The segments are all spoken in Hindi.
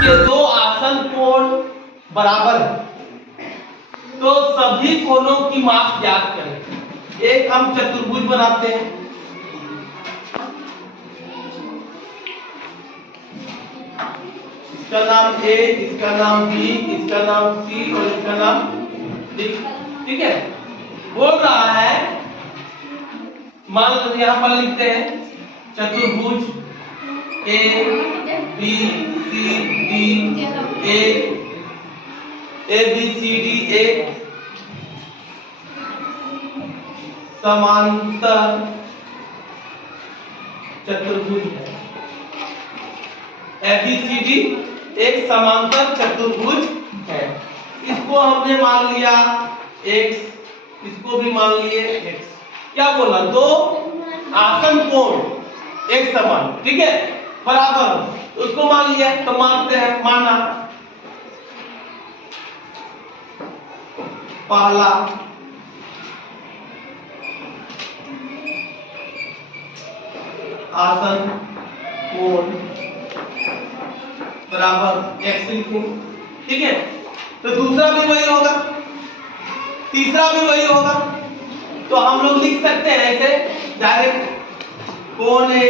के दो आसन कोण बराबर है तो सभी कोणों की माप ज्ञात करें। एक हम चतुर्भुज बनाते हैं, इसका नाम ए, इसका नाम बी, इसका नाम सी और इसका नाम डी। ठीक है, बोल रहा है, मान लो यहां पर लिखते हैं चतुर्भुज A B C D A B C D एक समांतर चतुर्भुज है। ABCD एक समांतर चतुर्भुज है। इसको हमने मान लिया x, इसको भी मान लिए x। क्या बोला? दो आसन कोण एक समान, ठीक है, बराबर, उसको मान लिया तो मानते हैं, माना पहला आसन कोण बराबर x लिखूं, ठीक है, तो दूसरा भी वही होगा, तीसरा भी वही होगा। तो हम लोग लिख सकते हैं ऐसे डायरेक्ट, कोण A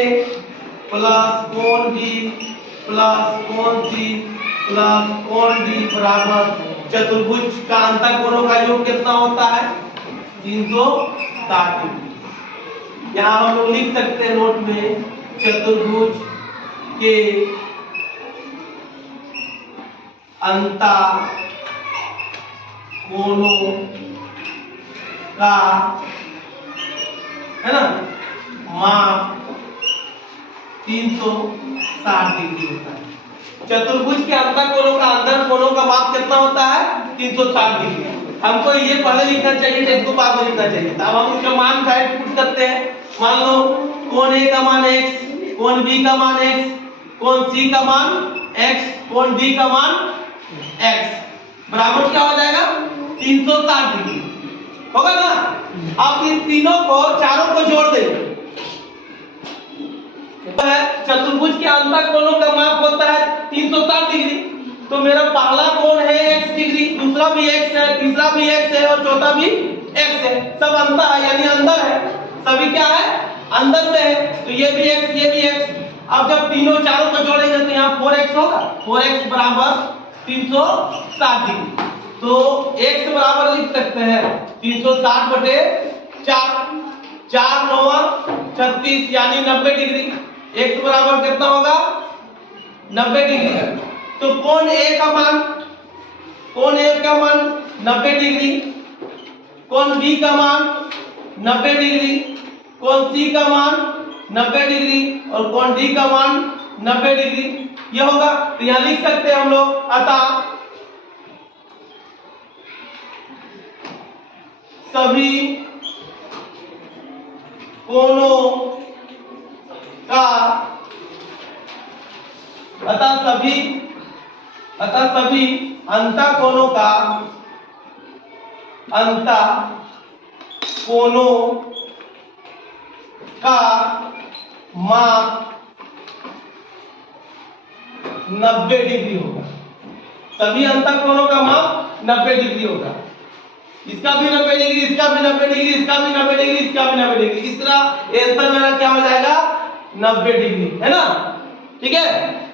प्लस कोण B प्लस कोण C प्लस कोण D बराबर चतुर्भुज का अंतर कोणों का योग कितना होता है? 360 डिग्री। यहाँ हम लोग लिख सकते हैं नोट में, चतुर्भुज के अंतर कोणों का, है ना, माप 360 डिग्री होता है। चतुर्भुज के अंतर कोणों का, अंतर कोणों का माप कितना होता है? 360 डिग्री। हमको ये पहले लिखना चाहिए था, इसको बाद में लिखना चाहिए था। अब हम इसका मान डायरेक्ट पुट करते हैं। मान लो कोण A का मान x, कोण B का मान x, कोण C का मान x, कोण D का मान x बराबर क्या हो जाएगा? 360 डिग्री होगा ना। आप इन तीनों को, चारों को जोड़ देंगे, चतुर्भुज के अंतर कोणों का माप होता है 360 डिग्री। तो मेरा पहला कोण है x डिग्री, दूसरा भी x है, तीसरा भी x है और चौथा भी x है। सब अंतर है, यानी अंदर है, सभी क्या है? अंदर में है। तो ये भी x, ये भी x। अब जब तीनों चारों को जोड़ेंगे तो यहाँ 4x होगा, 4x बराबर 360 डिग्री। तो x बराबर लिख सकते हैं 360 बटे 4, 4 9 36 यानी 90 डिग्री। x बराबर कितना होगा? 90 डिग्री। तो कोण A का मान, कोण A का मान 90 डिग्री, कोण B का मान 90 डिग्री, कोण C का मान 90 डिग्री और कोण D का मान 90 डिग्री, ये होगा। तो यहां लिख सकते हैं हम लोग, अतः सभी कोणों का, अतः सभी अंतर कोणों का, अंतर कोणों का माप 90 डिग्री होगा। सभी अंतर कोणों का माप 90 डिग्री होगा। इसका भी 90 डिग्री, इसका भी 90 डिग्री, इसका भी 90 डिग्री, इसका भी 90 डिग्री। इस तरह आंसर मेरा क्या हो जाएगा? 90 डिग्री, है ना। ठीक है।